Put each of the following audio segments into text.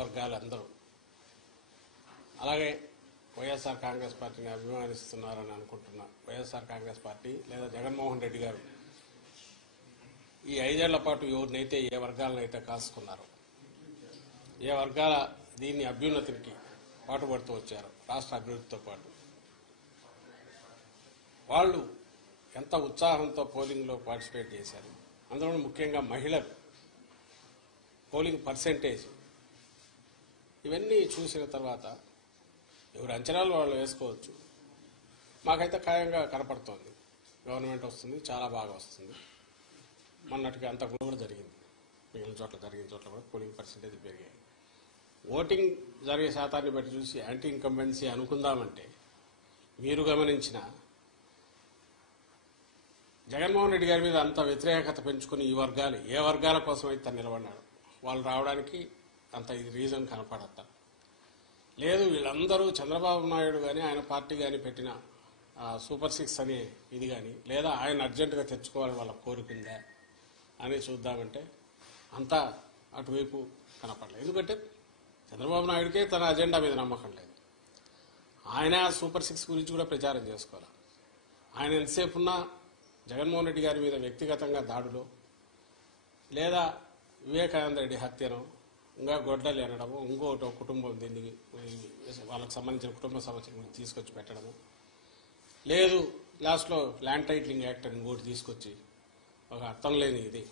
వర్గాలందరూ అలాగే వైఎస్ఆర్ కాంగ్రెస్ పార్టీని అభిమానిస్తున్నారని అనుకుంటున్నా. వైఎస్ఆర్ కాంగ్రెస్ పార్టీ లేదా జగన్మోహన్ రెడ్డి గారు ఈ 5 ఏళ్ల పాటు ఎవరినైతే ఏ వర్గాలనైతే కాసుకున్నారో, ఏ వర్గాల దీన్ని అభ్యున్నతికి పాటుపడుతూ వచ్చారో, రాష్ట్ర అభివృద్ధితో పాటు వాళ్ళు ఎంత ఉత్సాహంతో పోలింగ్లో పార్టిసిపేట్ చేశారు. అందులో ముఖ్యంగా మహిళలు పోలింగ్ పర్సెంటేజ్ ఇవన్నీ చూసిన తర్వాత ఎవరు అంచనాలు వాళ్ళు వేసుకోవచ్చు. మాకైతే ఖాయంగా కనపడుతోంది గవర్నమెంట్ వస్తుంది, చాలా బాగా వస్తుంది. మొన్నటికి అంత కూడా జరిగింది, మిగిలిన చోట్ల జరిగిన చోట్ల కూడా పోలింగ్ పర్సెంటేజ్ పెరిగాయి. ఓటింగ్ జరిగే శాతాన్ని బట్టి చూసి యాంటీ ఇన్కంబెన్సీ అనుకుందామంటే మీరు గమనించిన జగన్మోహన్ రెడ్డి గారి మీద అంత వ్యతిరేకత పెంచుకుని ఈ వర్గాలు ఏ వర్గాల కోసం అయితే నిలబడినాడు వాళ్ళు రావడానికి అంత ఇది రీజన్ కనపడతా లేదు. వీళ్ళందరూ చంద్రబాబు నాయుడు కానీ ఆయన పార్టీ కానీ పెట్టిన సూపర్ 6 అనే ఇది కానీ లేదా ఆయన అర్జెంటుగా తెచ్చుకోవాలని వాళ్ళ కోరికుందా అని చూద్దామంటే అంతా అటువైపు కనపడలేదు. ఎందుకంటే చంద్రబాబు నాయుడికే తన అజెండా మీద నమ్మకం లేదు. ఆయన సూపర్ 6 గురించి కూడా ప్రచారం చేసుకోవాలి. ఆయన ఎంతసేపు ఉన్నా జగన్మోహన్ రెడ్డి గారి మీద వ్యక్తిగతంగా దాడులు లేదా వివేకానంద రెడ్డి హత్యను ఇంకా గొడ్డలు అనడము, ఇంకోటి కుటుంబం దీన్ని వాళ్ళకి సంబంధించిన కుటుంబ సమస్యల గురించి తీసుకొచ్చి పెట్టడము, లేదు లాస్ట్లో ల్యాండ్ టైటిలింగ్ యాక్ట్ అని ఇంకోటి తీసుకొచ్చి ఒక అర్థం లేని ఇది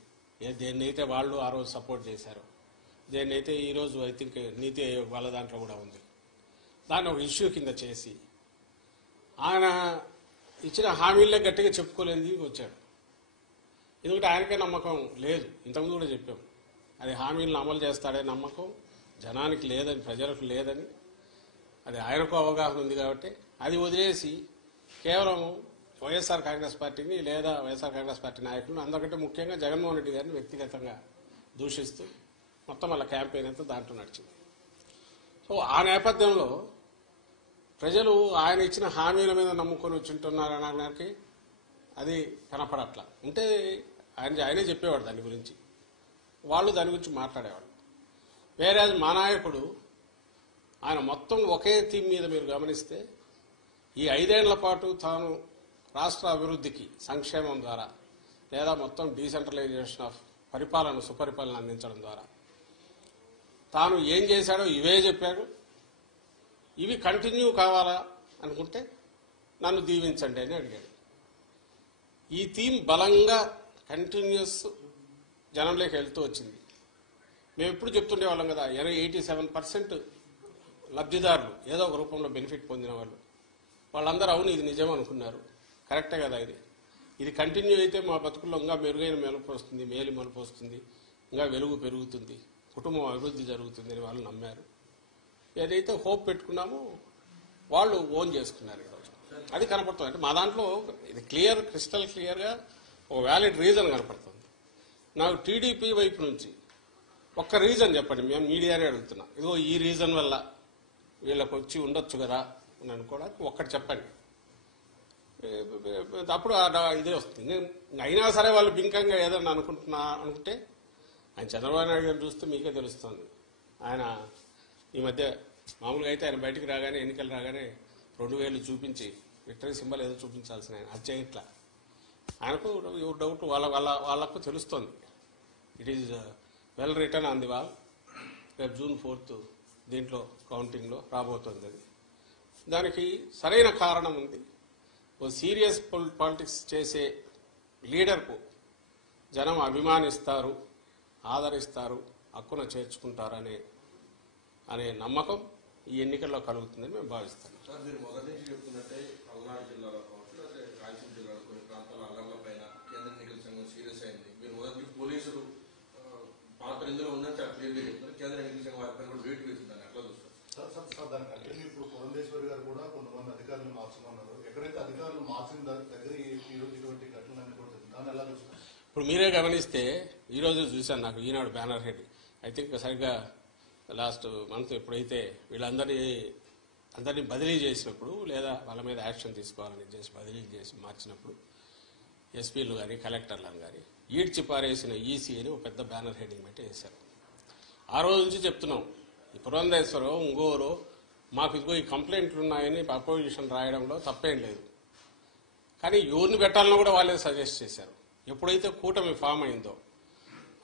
దేన్నైతే వాళ్ళు ఆ రోజు సపోర్ట్ చేశారు, దేన్నైతే ఈరోజు ఐ థింక్ నీతి ఆయోగ్ వాళ్ళ దాంట్లో కూడా ఉంది, దాన్ని ఒక ఇష్యూ కింద చేసి ఆయన ఇచ్చిన హామీలనే గట్టిగా చెప్పుకోలేని వచ్చాడు. ఎందుకంటే ఆయనకే నమ్మకం లేదు. ఇంతకుముందు కూడా చెప్పాం, అది హామీలను అమలు చేస్తాడే నమ్మకం జనానికి లేదని, ప్రజలకు లేదని. అది ఆయనకు అవగాహన ఉంది కాబట్టి అది వదిలేసి కేవలం వైఎస్ఆర్ కాంగ్రెస్ పార్టీని లేదా వైఎస్ఆర్ కాంగ్రెస్ పార్టీ నాయకులను అందరికంటే ముఖ్యంగా జగన్మోహన్ రెడ్డి గారిని వ్యక్తిగతంగా దూషిస్తూ మొత్తం వాళ్ళ క్యాంపెయిన్ అంతా దాంట్లో నడిచింది. సో ఆ నేపథ్యంలో ప్రజలు ఆయన ఇచ్చిన హామీల మీద నమ్ముకొని వచ్చింటున్నారనడానికి అది కనపడట్లా. ఉంటే ఆయనే చెప్పేవాడు దాని గురించి, వాళ్ళు దాని గురించి మాట్లాడేవాడు. వేరే మా నాయకుడు ఆయన మొత్తం ఒకే థీమ్ మీద మీరు గమనిస్తే ఈ 5 ఏళ్ల పాటు తాను రాష్ట్ర అభివృద్ధికి సంక్షేమం ద్వారా లేదా మొత్తం డీసెంట్రలైజేషన్ ఆఫ్ పరిపాలన సుపరిపాలన అందించడం ద్వారా తాను ఏం చేశాడో ఇవే చెప్పాడు. ఇవి కంటిన్యూ కావాలా అనుకుంటే నన్ను దీవించండి అని అడిగాడు. ఈ థీమ్ బలంగా కంటిన్యూస్ జనంలోకి వెళ్తూ వచ్చింది. మేము ఎప్పుడు చెప్తుండేవాళ్ళం కదా, 87% లబ్ధిదారులు ఏదో ఒక రూపంలో బెనిఫిట్ పొందిన వాళ్ళందరూ అవును ఇది నిజం అనుకున్నారు. కరెక్టే కదా, ఇది కంటిన్యూ అయితే మా బతుకుల్లో ఇంకా మెరుగైన మెలుపు వస్తుంది, మేలు మలుపు వస్తుంది, ఇంకా వెలుగు పెరుగుతుంది, కుటుంబం అభివృద్ధి జరుగుతుంది అని వాళ్ళు నమ్మారు. ఏదైతే హోప్ పెట్టుకున్నామో వాళ్ళు ఓన్ చేసుకున్నారు ఈరోజు. అది కనపడుతుంది. అంటే మా దాంట్లో ఇది క్రిస్టల్ క్లియర్గా ఒక వ్యాలిడ్ రీజన్ కనపడుతుంది. నాకు టీడీపీ వైపు నుంచి ఒక్క రీజన్ చెప్పండి, మేము మీడియానే అడుగుతున్నాం, ఇదిగో ఈ రీజన్ వల్ల వీళ్ళకి వచ్చి ఉండొచ్చు కదా అని అనుకోవడానికి ఒక్కటి చెప్పండి. అప్పుడు ఇదే వస్తుంది. అయినా సరే వాళ్ళు బింకంగా ఏదన్నా అనుకుంటే ఆయన చంద్రబాబు నాయుడు గారిని చూస్తే మీకే తెలుస్తుంది. ఆయన ఈ మధ్య మామూలుగా అయితే ఆయన బయటికి రాగానే ఎన్నికలు రాగానే 2000 చూపించి విక్టరీ సింబల్ ఏదో చూపించాల్సిన ఆయన అది చేయట్లా. ఆయనకు ఎవరు డౌట్ వాళ్ళకు తెలుస్తోంది. It is well return on the wall. రేపు June 4th దీంట్లో కౌంటింగ్లో రాబోతోంది. అది దానికి సరైన కారణం ఉంది. ఓ సీరియస్ పాలిటిక్స్ చేసే లీడర్కు జనం అభిమానిస్తారు, ఆదరిస్తారు, హక్కున చేర్చుకుంటారు అనే నమ్మకం ఈ ఎన్నికల్లో కలుగుతుందని మేము భావిస్తాం. సార్, మీరు మొదటి నుంచి చెప్తున్నట్టే పల్నాడు జిల్లాలో కావచ్చు లేదా రాయలసీమ జిల్లాలో కొన్ని ప్రాంతాల అల్లర్ల పైన కేంద్ర ఎన్నికల సంఘం సీరియస్ అయింది. మీరు మొదటి పోలీసులు పాత్ర ఇందులో ఉందని చాలా క్లియర్గా చెప్తున్నారు. కేంద్ర ఎన్నికల సంఘం వారిపైన కూడా వెయిట్ వేసిందని ఎట్లా చూస్తారు? దానికంటే ఇప్పుడు పురంధేశ్వరి గారు కూడా కొంతమంది అధికారులు మార్చమన్నారు. ఎక్కడైతే అధికారులు మార్చిన దగ్గర ఇటువంటి ఘటనలన్నీ కూడా దాన్ని ఎలా చూస్తారు? ఇప్పుడు మీరే గమనిస్తే ఈరోజు చూశాను, నాకు ఈనాడు బ్యానర్ హెడ్ ఐ థింక్ సరిగ్గా లాస్ట్ మంత్ ఎప్పుడైతే అందరినీ బదిలీ చేసినప్పుడు లేదా వాళ్ళ మీద యాక్షన్ తీసుకోవాలని చేసి బదిలీ చేసి మార్చినప్పుడు ఎస్పీలు కానీ కలెక్టర్లను కానీ ఈడ్చి పారేసిన ఈసీ అని ఒక పెద్ద బ్యానర్ హెడ్డింగ్ పెట్టి వేశారు. ఆ రోజు నుంచి చెప్తున్నాం, ఈ పురంధేశ్వరం ఇంగోరు మాకు ఇదిగో ఈ కంప్లైంట్లు ఉన్నాయని అపోజిషన్ రాయడంలో తప్పేం లేదు. కానీ ఎవరిని పెట్టాలని కూడా వాళ్ళే సజెస్ట్ చేశారు. ఎప్పుడైతే కూటమి ఫామ్ అయిందో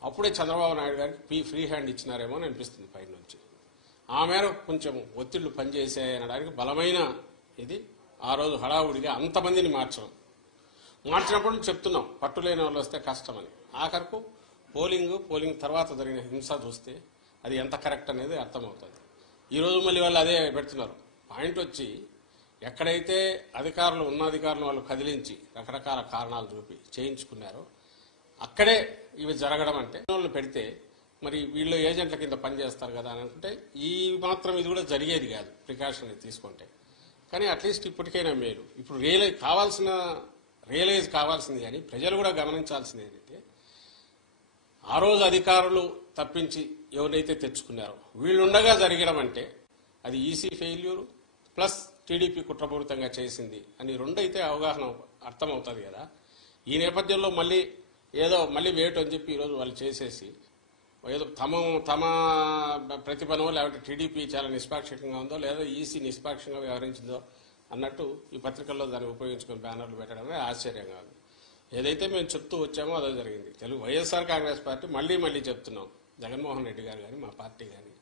అప్పుడే చంద్రబాబు నాయుడు గారికి ఫ్రీ హ్యాండ్ ఇచ్చినారేమో అని అనిపిస్తుంది పై నుంచి. ఆ మేర కొంచెం ఒత్తిళ్లు పనిచేసాయనడానికి బలమైన ఇది ఆ రోజు హడావుడిగా అంతమందిని మార్చినప్పుడు చెప్తున్నాం పట్టులేని వాళ్ళు వస్తే కష్టమని. ఆఖరకు పోలింగ్ తర్వాత జరిగిన హింస చూస్తే అది ఎంత కరెక్ట్ అనేది అర్థమవుతుంది. ఈరోజు మళ్ళీ వాళ్ళు అదే పెడుతున్నారు. పాయింట్ వచ్చి ఎక్కడైతే అధికారులు ఉన్న అధికారులను వాళ్ళు కదిలించి రకరకాల కారణాలు చూపి చేయించుకున్నారో అక్కడే ఇవి జరగడం అంటే వాళ్ళు పెడితే మరి వీళ్ళు ఏజెంట్ల కింద పనిచేస్తారు కదా అని అనుకుంటే ఈ మాత్రం ఇది కూడా జరిగేది కాదు ప్రికాషన్ తీసుకుంటే. కానీ అట్లీస్ట్ ఇప్పటికైనా మేలు. ఇప్పుడు రియలైజ్ కావాల్సింది కానీ ప్రజలు కూడా గమనించాల్సింది ఏంటంటే ఆ రోజు అధికారులు తప్పించి ఎవరైతే తెచ్చుకున్నారో వీళ్ళుండగా జరగడం అంటే అది ఈసీ ఫెయిల్యూర్ ప్లస్ టీడీపీ కుట్రపూరితంగా చేసింది అని రెండైతే అవగాహన అర్థమవుతుంది కదా. ఈ నేపథ్యంలో మళ్ళీ వేటు అని చెప్పి ఈరోజు వాళ్ళు చేసేసి ఏదో తమ ప్రతిభనో లేకపోతే టీడీపీ చాలా నిష్పాక్షికంగా ఉందో లేదా ఈసీ నిష్పాక్షంగా వ్యవహరించిందో అన్నట్టు ఈ పత్రికల్లో దాన్ని ఉపయోగించుకుని బ్యానర్లు పెట్టడమే ఆశ్చర్యంగా ఉంది. ఏదైతే మేము చెప్తూ వచ్చామో అదే జరిగింది. వైఎస్ఆర్ కాంగ్రెస్ పార్టీ మళ్ళీ చెప్తున్నాం, జగన్మోహన్ రెడ్డి గారు కానీ మా పార్టీ కానీ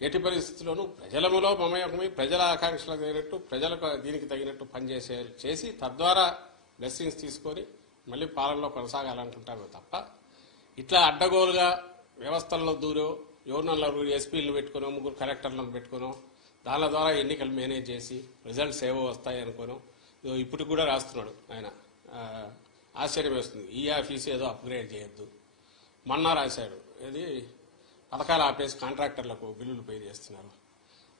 ఎట్టి పరిస్థితుల్లోనూ ప్రజలములో మమేకమై ప్రజల ఆకాంక్షలకు తగినట్టు ప్రజలకు దీనికి తగినట్టు చేసి తద్వారా బ్లెస్సింగ్స్ తీసుకొని మళ్ళీ పాలనలో కొనసాగాలనుకుంటామే తప్ప ఇట్లా అడ్డగోలుగా వ్యవస్థల్లో దూరో ఎవరినో ఎస్పీలను పెట్టుకునో 3 కలెక్టర్లను పెట్టుకునో దాని ద్వారా ఎన్నికలు మేనేజ్ చేసి రిజల్ట్స్ ఏవో వస్తాయి అనుకోను ఇప్పుడు కూడా రాస్తున్నాడు ఆయన. ఆశ్చర్యం వేస్తుంది. ఈ ఆఫీసు ఏదో అప్గ్రేడ్ చేయొద్దు మొన్న రాశాడు. ఇది పథకాలు ఆపేసి కాంట్రాక్టర్లకు బిల్లులు పే చేస్తున్నారు.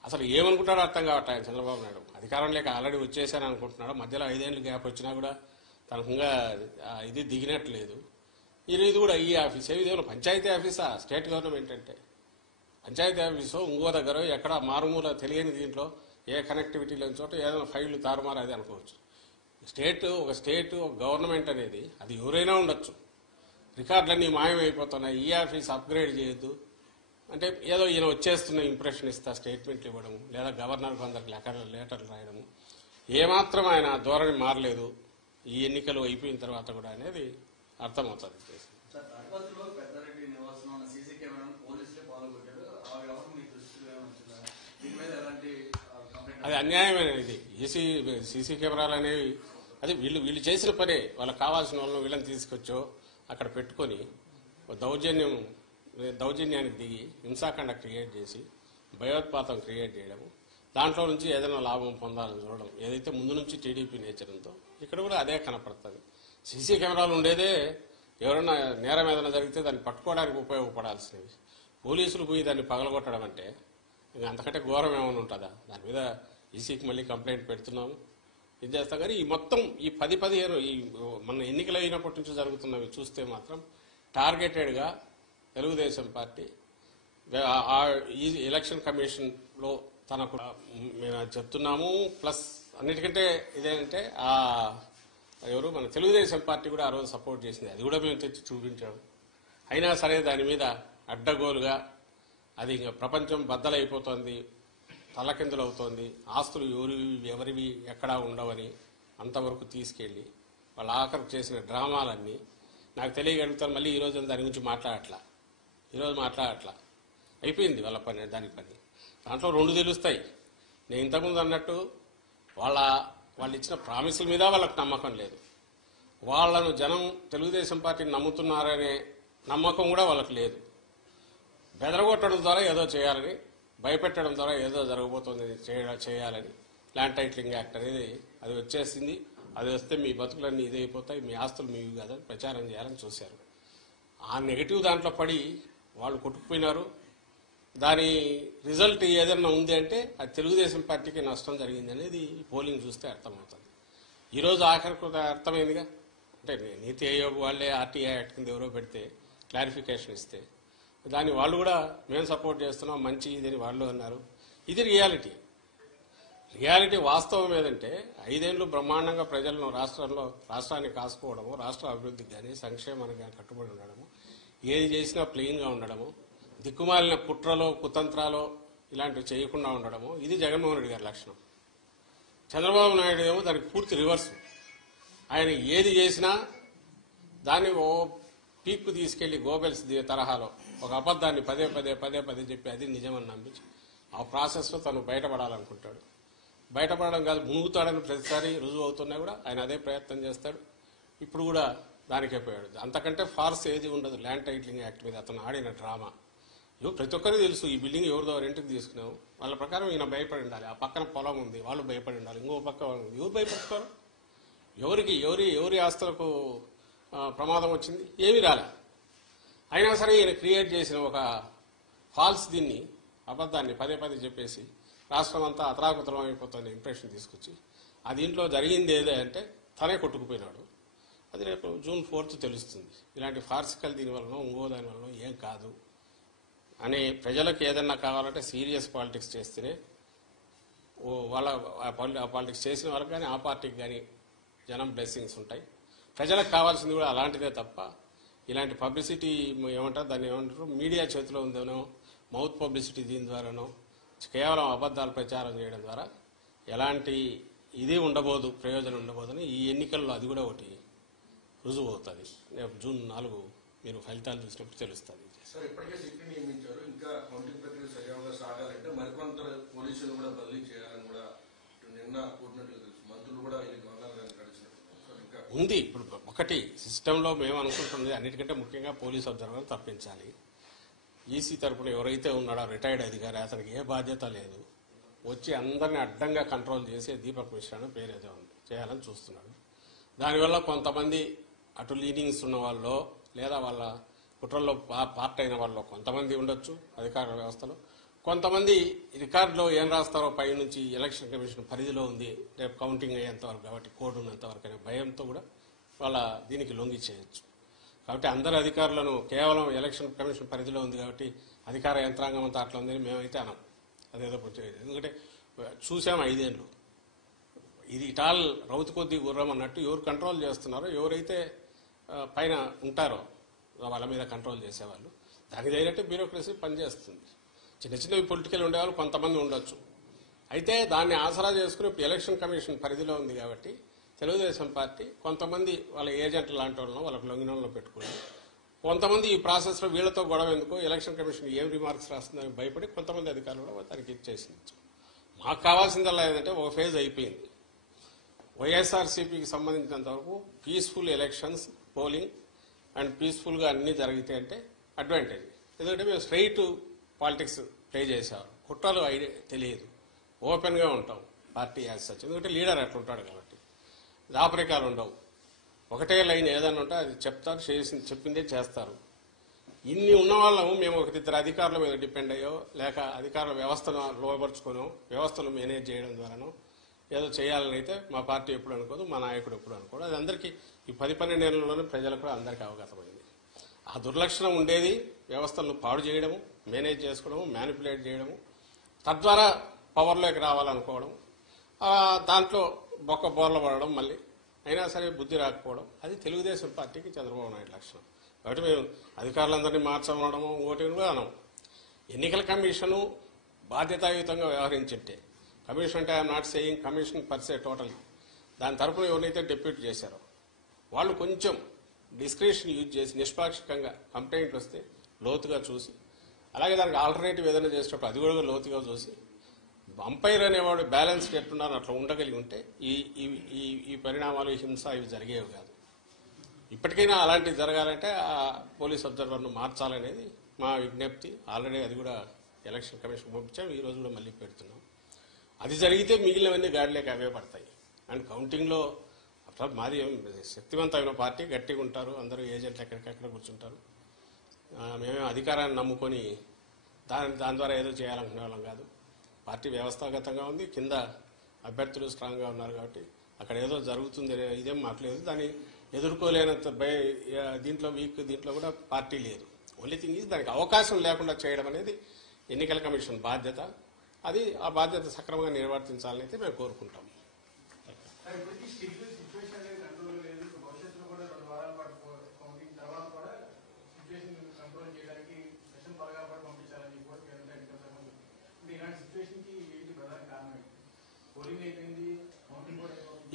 అసలు ఏమనుకుంటాడో అర్థం కావట్లేదు ఆయన చంద్రబాబు నాయుడు. అధికారం లేక ఆల్రెడీ వచ్చేసాను అనుకుంటున్నాడు. మధ్యలో 5 ఏళ్ళు గ్యాప్ వచ్చినా కూడా తనకుంగా ఇది దిగినట్లేదు. ఇది కూడా ఈ ఆఫీస్ ఇదేమో పంచాయతీ ఆఫీసా స్టేట్ గవర్నమెంట్ అంటే? పంచాయతీ ఆఫీసు ఇంకో దగ్గర ఎక్కడ మారుమూల తెలియని దీంట్లో ఏ కనెక్టివిటీ లేని చోట ఏదైనా ఫైళ్లు తారుమారు అది అనుకోవచ్చు. ఒక గవర్నమెంట్ అనేది అది ఎవరైనా ఉండొచ్చు. రికార్డులన్నీ మాయమైపోతున్నాయి. ఈ ఆఫీస్ అప్గ్రేడ్ చేయొద్దు అంటే ఏదో ఈయన వచ్చేస్తున్న ఇంప్రెషన్ ఇస్తా స్టేట్మెంట్లు ఇవ్వడము లేదా గవర్నర్కు అందరికి లెటర్లు రాయడము. ఏమాత్రం ఆయన ధోరణి మారలేదు ఈ ఎన్నికలు అయిపోయిన తర్వాత కూడా అనేది అర్థమవుతుంది. అది అన్యాయమైన ఇది. సీసీ కెమెరాలు అనేవి అది వీళ్ళు చేసిన పనే. వాళ్ళకి కావాల్సిన వాళ్ళని వీళ్ళని తీసుకొచ్చో అక్కడ పెట్టుకొని దౌర్జన్యానికి దిగి హింసాకాండ క్రియేట్ చేసి భయోత్పాతం క్రియేట్ చేయడము, దాంట్లో నుంచి ఏదైనా లాభం పొందాలని చూడడం ఏదైతే ముందు నుంచి టీడీపీ నేచర్ ఉందో ఇక్కడ కూడా అదే కనపడుతుంది. సీసీ కెమెరాలు ఉండేదే ఎవరైనా నేరం ఏదైనా జరిగితే దాన్ని పట్టుకోవడానికి ఉపయోగపడాల్సినవి. పోలీసులు పోయి దాన్ని పగలగొట్టడం అంటే ఇంకా అంతకంటే ఘోరం ఏమైనా ఉంటుందా? దాని మీద ఈసీకి మళ్ళీ కంప్లైంట్ పెడుతున్నాము, ఇది చేస్తాం. కానీ ఈ మొత్తం ఈ 10-15 ఈ మన ఎన్నికలు అయినప్పటి నుంచి జరుగుతున్నవి చూస్తే మాత్రం టార్గెటెడ్గా తెలుగుదేశం పార్టీ ఈ ఎలక్షన్ కమిషన్లో తనకు మేము చెప్తున్నాము. ప్లస్ అన్నిటికంటే ఇదేంటే ఎవరు మన తెలుగుదేశం పార్టీ కూడా ఆ రోజు సపోర్ట్ చేసింది. అది కూడా మేము తెచ్చి చూపించాము. అయినా సరే దాని మీద అడ్డగోలుగా అది ఇంకా ప్రపంచం బద్దలైపోతుంది, తలకిందులు అవుతోంది, ఆస్తులు ఎవరివి ఎక్కడా ఉండవని అంతవరకు తీసుకెళ్లి వాళ్ళ ఆఖరు చేసిన డ్రామాలన్నీ నాకు తెలియగలుగుతాను. మళ్ళీ ఈరోజు దాని గురించి మాట్లాడట్లా అయిపోయింది వాళ్ళ పని. దాని పని దాంట్లో 2 తెలుస్తాయి. నేను ఇంతకుముందు అన్నట్టు వాళ్ళు ఇచ్చిన ప్రామిసుల మీద వాళ్ళకి నమ్మకం లేదు. వాళ్ళను జనం తెలుగుదేశం పార్టీని నమ్ముతున్నారనే నమ్మకం కూడా వాళ్ళకి లేదు. బెదరగొట్టడం ద్వారా ఏదో చేయాలని, భయపెట్టడం ద్వారా ఏదో జరగబోతుంది చేయాలని ల్యాండ్ టైటిలింగ్ యాక్ట్ అనేది అది వచ్చేసింది. అది వస్తే మీ బతుకులన్నీ ఇదైపోతాయి, మీ ఆస్తులు మీవి కాదని ప్రచారం చేయాలని చూశారు. ఆ నెగిటివ్ దాంట్లో పడి వాళ్ళు కొట్టుకుపోయినారు. దాని రిజల్ట్ ఏదైనా ఉంది అంటే అది తెలుగుదేశం పార్టీకి నష్టం జరిగింది అనేది పోలింగ్ చూస్తే అర్థమవుతుంది. ఈరోజు ఆఖరికి అర్థమైందిగా. అంటే నీతి ఆయోగ్ వాళ్ళే ఆర్టీఐ యాక్ట్ కింద ఎవరో పెడితే క్లారిఫికేషన్ ఇస్తే దాన్ని వాళ్ళు కూడా మేము సపోర్ట్ చేస్తున్నాం మంచి ఇదని వాళ్ళు అన్నారు. ఇది రియాలిటీ వాస్తవం ఏదంటే 5 ఏళ్లు బ్రహ్మాండంగా ప్రజలను రాష్ట్రాన్ని కాసుకోవడము, రాష్ట్ర అభివృద్ధికి కానీ సంక్షేమానికి కానీ కట్టుబడి ఉండడము, ఏది చేసినా ప్లెయిన్గా ఉండడము, దిక్కుమాలిన కుట్రలో కుతంత్రాలో ఇలాంటివి చేయకుండా ఉండడము ఇది జగన్మోహన్ రెడ్డి గారి లక్షణం. చంద్రబాబు నాయుడు ఏమో దానికి పూర్తి రివర్స్. ఆయన ఏది చేసినా దాన్ని ఓ పీక్కు తీసుకెళ్లి గోబెల్స్ తరహాలో ఒక అబద్ధాన్ని పదే పదే చెప్పి అది నిజమని నమ్మించి ఆ ప్రాసెస్లో తను బయటపడాలనుకుంటాడు. బయటపడడం కాదు, మునుగుతాడని ప్రతిసారి రుజువు అవుతున్నా కూడా ఆయన అదే ప్రయత్నం చేస్తాడు. ఇప్పుడు కూడా దానికే పోయాడు. అంతకంటే ఫార్స్ ఏది ఉండదు. ల్యాండ్ టైటిలింగ్ యాక్ట్ మీద అతను ఆడిన డ్రామా ప్రతి ఒక్కరికి తెలుసు. ఈ బిల్డింగ్ ఎవరిదో రెంట్కి తీసుకున్నావు, వాళ్ళ ప్రకారం ఈయన భయపడి ఉండాలి. ఆ పక్కన పొలం ఉంది, వాళ్ళు భయపడి ఉండాలి. ఇంకో పక్క ఎవరు భయపడతారు? ఎవరి ఆస్తులకు ప్రమాదం వచ్చింది? ఏమీ రాలే. అయినా సరే ఈయన క్రియేట్ చేసిన ఒక ఫాల్స్ దీన్ని అబద్ధాన్ని పదే చెప్పేసి రాష్ట్రం అంతా అతరాకుతరం అయిపోతున్న ఇంప్రెషన్ తీసుకొచ్చి ఆ దీంట్లో జరిగింది ఏదే అంటే తనే కొట్టుకుపోయినాడు. అది రేపు June 4th తెలుస్తుంది. ఇలాంటి ఫార్సికల్ దీనివల్ల ఇంకో దాని వల్ల ఏం కాదు అని ప్రజలకు ఏదన్నా కావాలంటే సీరియస్ పాలిటిక్స్ చేస్తేనే వాళ్ళ ఆ పాలిటిక్స్ చేసిన వాళ్ళకి కానీ ఆ పార్టీకి కానీ జనం బ్లెస్సింగ్స్ ఉంటాయి. ప్రజలకు కావాల్సింది కూడా అలాంటిదే తప్ప ఇలాంటి పబ్లిసిటీ ఏమంటారు, దాన్ని ఏమంటారు, మీడియా చేతిలో ఉందనో మౌత్ పబ్లిసిటీ దీని ద్వారానో కేవలం అబద్ధాలు ప్రచారం చేయడం ద్వారా ఎలాంటి ఇది ఉండబోదు, ప్రయోజనం ఉండబోదని ఈ ఎన్నికల్లో అది కూడా ఒకటి రుజువు అవుతుంది. రేపు June 4 మీరు ఫలితాలు చూసినప్పుడు తెలుస్తుంది. సార్, ఇప్పటికే సిట్ని నియమించారు. ఇంకా కౌంటింగ్ ప్రక్రియ సజావుగా సాగాలంటే మరికొంత పోలీసులు కూడా బదిలీ చేయాలని కూడా నిన్న కూడినట్లు తెలుసు. మంత్రులు కూడా ఇది ఉంది. ఇప్పుడు ఒకటి సిస్టంలో మేము అనుకుంటుంది అన్నిటికంటే ముఖ్యంగా పోలీస్ అబ్జర్వర్ తప్పించాలి. ఈసీ తరఫున ఎవరైతే ఉన్నాడో రిటైర్డ్ అధికారి అతనికి ఏ బాధ్యత లేదు, వచ్చి అందరినీ అడ్డంగా కంట్రోల్ చేసే దీపక్ మిశ్రా పేరు ఏదో ఉంది చేయాలని చూస్తున్నాడు. దానివల్ల కొంతమంది అటు లీనింగ్స్ ఉన్న వాళ్ళు లేదా వాళ్ళ కుట్రల్లో పార్ట్ అయిన వాళ్ళు కొంతమంది ఉండొచ్చు అధికార వ్యవస్థలో, కొంతమంది రికార్డులో ఏం రాస్తారో పై నుంచి ఎలక్షన్ కమిషన్ పరిధిలో ఉంది రేపు కౌంటింగ్ అయ్యేంతవరకు కాబట్టి కోడ్ ఉన్నంతవరకు అనే భయంతో కూడా వాళ్ళ దీనికి లొంగి చేయొచ్చు. కాబట్టి అందరు అధికారులను కేవలం ఎలక్షన్ కమిషన్ పరిధిలో ఉంది కాబట్టి అధికార యంత్రాంగం అంతా అట్లా ఉందని మేమైతే అనం. అదేదో ఎందుకంటే చూసాము 5 ఏళ్ళు ఇది ఇటాల్ రౌతు కొద్ది గుర్రం అన్నట్టు ఎవరు కంట్రోల్ చేస్తున్నారో, ఎవరైతే పైన ఉంటారో వాళ్ళ మీద కంట్రోల్ చేసేవాళ్ళు దానికి తగినట్టు బ్యూరోక్రసీ పనిచేస్తుంది. చిన్నవి పొలిటికల్ ఉండేవాళ్ళు కొంతమంది ఉండొచ్చు. అయితే దాన్ని ఆసరా చేసుకుని ఎలక్షన్ కమిషన్ పరిధిలో ఉంది కాబట్టి తెలుగుదేశం పార్టీ కొంతమంది వాళ్ళ ఏజెంట్లు లాంటి వాళ్ళను వాళ్ళకు లొంగినంలో పెట్టుకుని కొంతమంది ఈ ప్రాసెస్లో వీళ్లతో గొడవ ఎందుకో ఎలక్షన్ కమిషన్ ఏం రిమార్క్స్ రాస్తుందని భయపడి కొంతమంది అధికారులు కూడా దానికి ఇచ్చేసింది. మాకు కావాల్సిందల్లా ఏంటంటే ఒక ఫేజ్ అయిపోయింది. వైఎస్ఆర్సీపీకి సంబంధించినంత వరకు పీస్ఫుల్ ఎలక్షన్స్ పోలింగ్ అండ్ పీస్ఫుల్గా అన్నీ జరిగితే అంటే అడ్వాంటేజ్. ఎందుకంటే మేము స్ట్రైట్ పాలిటిక్స్ ప్లే చేసేవారు, కుట్రలు తెలియదు, ఓపెన్గా ఉంటాం పార్టీ యాజ్ సచ్. ఎందుకంటే లీడర్ అట్లా ఉంటాడు కాబట్టి దాపరికాలు ఉండవు. ఒకటే లైన్ ఏదన్నా ఉంటే అది చెప్తారు, చెప్పిందే చేస్తారు. ఇన్ని ఉన్న వాళ్ళము మేము ఒకరిద్దరు అధికారుల మీద డిపెండ్ అయ్యో లేక అధికారుల వ్యవస్థను లోపరుచుకోనో వ్యవస్థను మేనేజ్ చేయడం ద్వారానో ఏదో చేయాలని అయితే మా పార్టీ ఎప్పుడు అనుకోదు, మా నాయకుడు ఎప్పుడు అనుకోడు. అది అందరికీ ఈ 10-12 ఏళ్లలోనే ప్రజలకు కూడా అందరికీ అవగతమైంది. ఆ దుర్లక్షణం ఉండేది వ్యవస్థలను పాడు చేయడము, మేనేజ్ చేసుకోవడము, మ్యానిపులేట్ చేయడము, తద్వారా పవర్లోకి రావాలనుకోవడం, దాంట్లో బోర్ల పడడం, మళ్ళీ అయినా సరే బుద్ధి రాకపోవడం, అది తెలుగుదేశం పార్టీకి చంద్రబాబు నాయుడు లక్షణం. కాబట్టి మేము అధికారులందరినీ మార్చమనడము ఓటు కూడా అనం. ఎన్నికల కమిషను బాధ్యతాయుతంగా వ్యవహరించింటే, కమిషన్ అంటే I'm not saying commission per se total, దాని తరఫున ఎవరైతే డెప్యూట్ చేశారో వాళ్ళు కొంచెం డిస్క్రిషన్ యూజ్ చేసి నిష్పాక్షికంగా కంప్లైంట్ వస్తే లోతుగా చూసి, అలాగే దానికి ఆల్టర్నేటివ్ ఏదైనా చేసేటప్పుడు అది కూడా లోతుగా చూసి, అంపైర్ అనేవాడు బ్యాలెన్స్డ్ ఎట్టున్నారు అట్లా ఉండగలిగి ఉంటే ఈ పరిణామాలు, హింస ఇవి జరిగేవి కాదు. ఇప్పటికైనా అలాంటివి జరగాలంటే ఆ పోలీస్ అబ్జర్వర్ను మార్చాలనేది మా విజ్ఞప్తి. ఆల్రెడీ అది కూడా ఎలక్షన్ కమిషన్ పంపించాం, ఈ రోజు కూడా మళ్ళీ పెడుతున్నాం. అది జరిగితే మిగిలినవన్నీ గాడిలోకి అవే పడతాయి. అండ్ కౌంటింగ్లో అట్లా మాది శక్తివంతమైన పార్టీ, గట్టిగా ఉంటారు, అందరూ ఏజెంట్లు ఎక్కడికెక్కడ కూర్చుంటారు. మేమే అధికారాన్ని నమ్ముకొని దాని ద్వారా ఏదో చేయాలనుకునే వాళ్ళం కాదు. పార్టీ వ్యవస్థాగతంగా ఉంది, కింద అభ్యర్థులు స్ట్రాంగ్గా ఉన్నారు కాబట్టి అక్కడ ఏదో జరుగుతుంది ఇదేం మాట్లేదు. దాన్ని ఎదుర్కోలేనంత దీంట్లో వీక్ దీంట్లో కూడా పార్టీ లేదు. ఓన్లీ థింగ్ ఈజ్ దానికి అవకాశం లేకుండా చేయడం అనేది ఎన్నికల కమిషన్ బాధ్యత. అది ఆ బాధ్యత సక్రమంగా నిర్వర్తించాలని అయితే మేము కోరుకుంటాం. కంట్రోల్ చేయడానికి సెషన్ బాగా పంపించారు.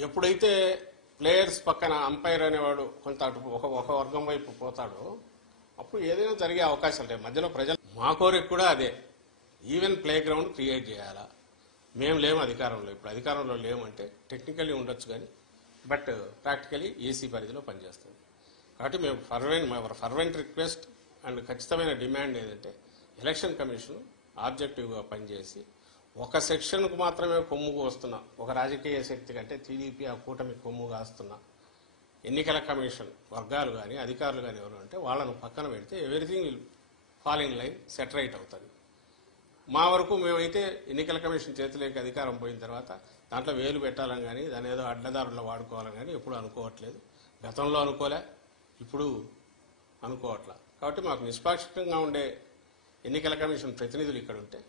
ఎప్పుడైతే ప్లేయర్స్ పక్కన అంపైర్ అనేవాడు కొంత అటు ఒక వర్గం వైపు పోతాడో అప్పుడు ఏదైనా జరిగే అవకాశాలు లేవు. మధ్యలో ప్రజలు మా కోరిక కూడా అదే, ఈవెన్ ప్లే గ్రౌండ్ క్రియేట్ చేయాలా. మేము లేము అధికారంలో, ఇప్పుడు అధికారంలో లేమంటే టెక్నికల్లీ ఉండొచ్చు కానీ బట్ ప్రాక్టికలీ ఏసీ పరిధిలో పనిచేస్తుంది. కాబట్టి మేము ఫర్వెంట్ రిక్వెస్ట్ అండ్ ఖచ్చితమైన డిమాండ్ ఏంటంటే ఎలక్షన్ కమిషన్ ఆబ్జెక్టివ్గా పనిచేసి ఒక సెక్షన్కు మాత్రమే కొమ్ము వస్తున్న ఒక రాజకీయ శక్తి కంటే టీడీపీ ఆ కూటమి కొమ్ము కాస్తున్న ఎన్నికల కమిషన్ వర్గాలు కానీ అధికారులు కానీ ఎవరు అంటే వాళ్ళను పక్కన పెడితే everything will fall in line, set right అవుతుంది. మా వరకు మేమైతే ఎన్నికల కమిషన్ చేతిలోకి అధికారం పోయిన తర్వాత దాంట్లో వేలు పెట్టాలని కానీ దాని ఏదో అడ్డదారుల్లో వాడుకోవాలని కానీ ఎప్పుడు అనుకోవట్లేదు. గతంలో అనుకోలే, ఇప్పుడు అనుకోవట్లా. కాబట్టి మాకు నిష్పాక్షికంగా ఉండే ఎన్నికల కమిషన్ ప్రతినిధులు ఇక్కడ ఉంటే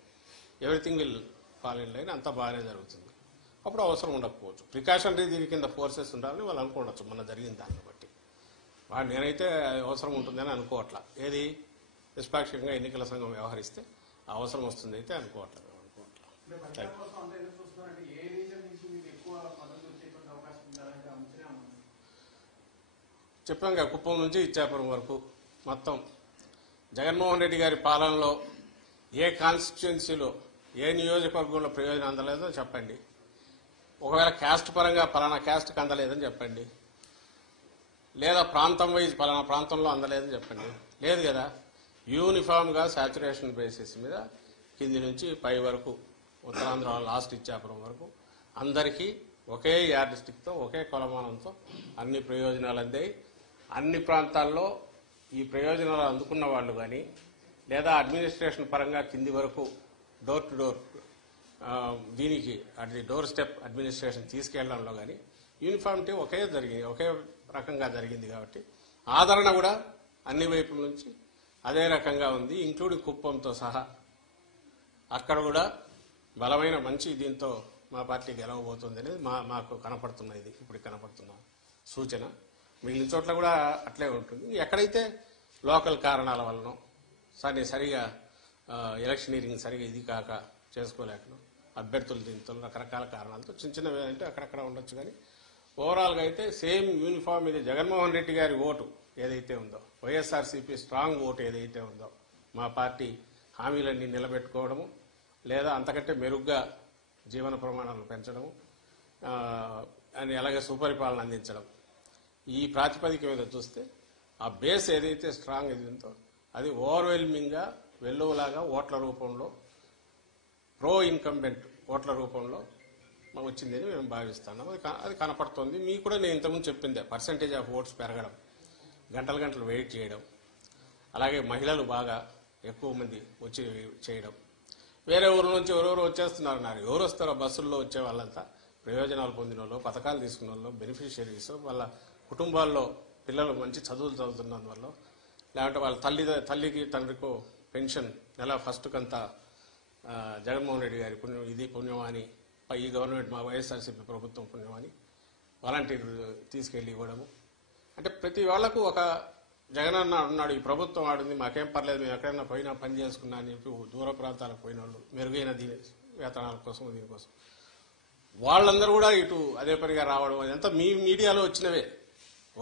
everything will fall in line, అంతా బాగానే జరుగుతుంది. అప్పుడు అవసరం ఉండకపోవచ్చు, ప్రికాషనరీ దీని కింద ఫోర్సెస్ ఉండాలని వాళ్ళు అనుకోవచ్చు. మొన్న జరిగిన దాన్ని బట్టి నేనైతే అవసరం ఉంటుందని అనుకోవట్లా. ఏది నిష్పాక్షికంగా ఎన్నికల సంఘం వ్యవహరిస్తే అవసరం వస్తుంది అయితే అనుకోవట్లేదు. చెప్పాం కదా, కుప్పం నుంచి ఇచ్చాపురం వరకు మొత్తం జగన్మోహన్ రెడ్డి గారి పాలనలో ఏ కాన్స్టిట్యుయెన్సీలో ఏ నియోజకవర్గంలో ప్రయోజనం అందలేదో చెప్పండి. ఒకవేళ క్యాస్ట్ పరంగా పలానా క్యాస్ట్కి అందలేదని చెప్పండి, లేదా ప్రాంతం వైజ్ పలానా ప్రాంతంలో అందలేదని చెప్పండి. లేదు కదా, యూనిఫామ్గా సాచురేషన్ బేసిస్ మీద కింది నుంచి పై వరకు ఉత్తరాంధ్ర లాస్ట్ ఇచ్చాపురం వరకు అందరికీ ఒకే యార్డ్ స్టిక్తో ఒకే కొలమానంతో అన్ని ప్రయోజనాలు అందాయి. అన్ని ప్రాంతాల్లో ఈ ప్రయోజనాలు అందుకున్న వాళ్ళు కానీ లేదా అడ్మినిస్ట్రేషన్ పరంగా కింది వరకు డోర్ టు డోర్ దీనికి అది డోర్ స్టెప్ అడ్మినిస్ట్రేషన్ తీసుకెళ్లడంలో కానీ యూనిఫామిటీ ఒకే రకంగా జరిగింది. కాబట్టి ఆదరణ కూడా అన్ని వైపుల నుంచి అదే రకంగా ఉంది, ఇంక్లూడింగ్ కుప్పంతో సహా. అక్కడ కూడా బలమైన మంచి దీంతో మా పార్టీ గెలవబోతుంది అనేది మాకు కనపడుతున్నది, ఇప్పుడు కనపడుతున్న సూచన. మిగిలిన చోట్ల కూడా అట్లే ఉంటుంది. ఎక్కడైతే లోకల్ కారణాల వలన సరిగా ఎలక్షనీరింగ్ సరిగా ఇది కాక చేసుకోలేకను అభ్యర్థులు దీంతో రకరకాల కారణాలతో చిన్నవి అంటే అక్కడక్కడ ఉండొచ్చు. కానీ ఓవరాల్గా అయితే సేమ్ యూనిఫామ్ ఇది జగన్మోహన్ రెడ్డి గారి ఓటు ఏదైతే ఉందో, వైఎస్ఆర్సీపీ స్ట్రాంగ్ ఓటు ఏదైతే ఉందో, మా పార్టీ హామీలన్నీ నిలబెట్టుకోవడము లేదా అంతకంటే మెరుగ్గా జీవన ప్రమాణాలను పెంచడము అని అలాగే సుపరిపాలన అందించడం, ఈ ప్రాతిపదిక మీద చూస్తే ఆ బేస్ ఏదైతే స్ట్రాంగ్ ఇది ఉందో అది ఓవర్వెల్మింగ్గా వెల్లువలాగా ఓట్ల రూపంలో ప్రో ఇన్కంబెంట్ ఓట్ల రూపంలో వచ్చిందని మేము భావిస్తున్నాం. అది కనపడుతోంది. మీకు కూడా నేను ఇంతకుముందు చెప్పిందే, పర్సంటేజ్ ఆఫ్ ఓట్స్ పెరగడం, గంటలు వెయిట్ చేయడం, అలాగే మహిళలు బాగా ఎక్కువ మంది వచ్చి చేయడం, వేరే ఊరు నుంచి ఎవరెవరు వచ్చేస్తున్నారన్నారు. ఎవరు వస్తారో బస్సుల్లో వచ్చే వాళ్ళంతా ప్రయోజనాలు పొందిన వాళ్ళు, పథకాలు తీసుకున్న వాళ్ళు, బెనిఫిషియరీస్, వాళ్ళ కుటుంబాల్లో పిల్లలు మంచి చదువులు చదువుతున్నందువల్ల, లేదంటే వాళ్ళ తల్లికి తండ్రికో పెన్షన్ నెల ఫస్ట్కంతా జగన్మోహన్ రెడ్డి గారి పుణ్యం, ఇది పుణ్యమాని ఈ గవర్నమెంట్ మా వైఎస్ఆర్సీపీ ప్రభుత్వం పుణ్యమాని వాలంటీర్ తీసుకెళ్లి ఇవ్వడము. అంటే ప్రతి వాళ్లకు ఒక జగన్ అన్న ఉన్నాడు, ఈ ప్రభుత్వం ఆడింది, మాకేం పర్లేదు, మేము ఎక్కడైనా పోయినా పని చేసుకున్నా అని చెప్పి దూర ప్రాంతాలకు పోయిన వాళ్ళు, మెరుగైన వేతనాల కోసం దీనికోసం వాళ్ళందరూ కూడా ఇటు అదే పనిగా రావడం, అదంతా మీ మీడియాలో వచ్చినవే,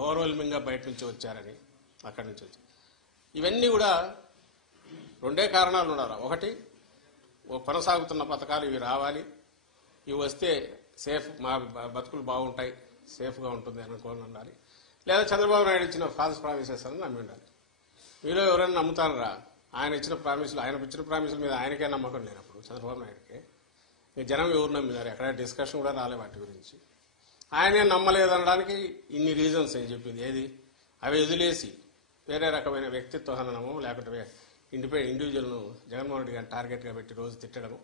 ఓవర్వెల్మింగ్గా బయట నుంచి వచ్చారని అక్కడి నుంచి వచ్చి. ఇవన్నీ కూడా రెండే కారణాలు ఉండాలి. ఒకటి, కొనసాగుతున్న పథకాలు ఇవి రావాలి, ఇవి వస్తే సేఫ్, మా బతుకులు బాగుంటాయి, సేఫ్గా ఉంటుంది అనుకోని ఉండాలి. లేదా చంద్రబాబు నాయుడు ఇచ్చిన ఫాల్స్ ప్రామిసెస్ అని నమ్మి ఉండాలి. మీలో ఎవరైనా నమ్ముతారా? ఆయన ఇచ్చిన ప్రామిసుల మీద ఆయనకే నమ్మకం లేనప్పుడు చంద్రబాబు నాయుడుకే జనం ఎవరు నమ్మినారు? ఎక్కడ డిస్కషన్ కూడా రాలే వాటి గురించి. ఆయనే నమ్మలేదనడానికి ఇన్ని రీజన్స్ ఏం చెప్పింది. ఏది అవి వదిలేసి వేరే రకమైన వ్యక్తిత్వ హననము, లేకుంటే ఇండివిజువల్ను జగన్మోహన్ రెడ్డి గారిని టార్గెట్గా పెట్టి రోజు తిట్టడము,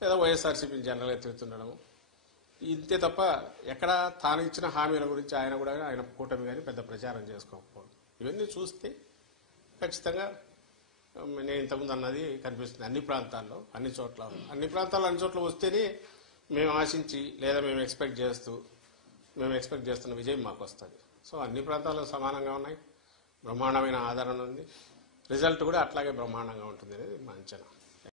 లేదా వైఎస్ఆర్సీపీని జనరల్గా తిరుగుతుండడము, ఇంతే తప్ప ఎక్కడ తాను ఇచ్చిన హామీల గురించి ఆయన కూటమి కానీ పెద్ద ప్రచారం చేసుకోకపోవడం. ఇవన్నీ చూస్తే ఖచ్చితంగా నేను ఇంతకుముందు అన్నది కనిపిస్తుంది. అన్ని ప్రాంతాల్లో అన్ని చోట్ల వస్తేనే మేము ఆశించి లేదా మేము ఎక్స్పెక్ట్ చేస్తున్న విజయం మాకు వస్తుంది. సో అన్ని ప్రాంతాల్లో సమానంగా ఉన్నాయి, బ్రహ్మాండమైన ఆదరణ ఉంది, రిజల్ట్ కూడా అట్లాగే బ్రహ్మాండంగా ఉంటుంది అనేది మా అంచనా.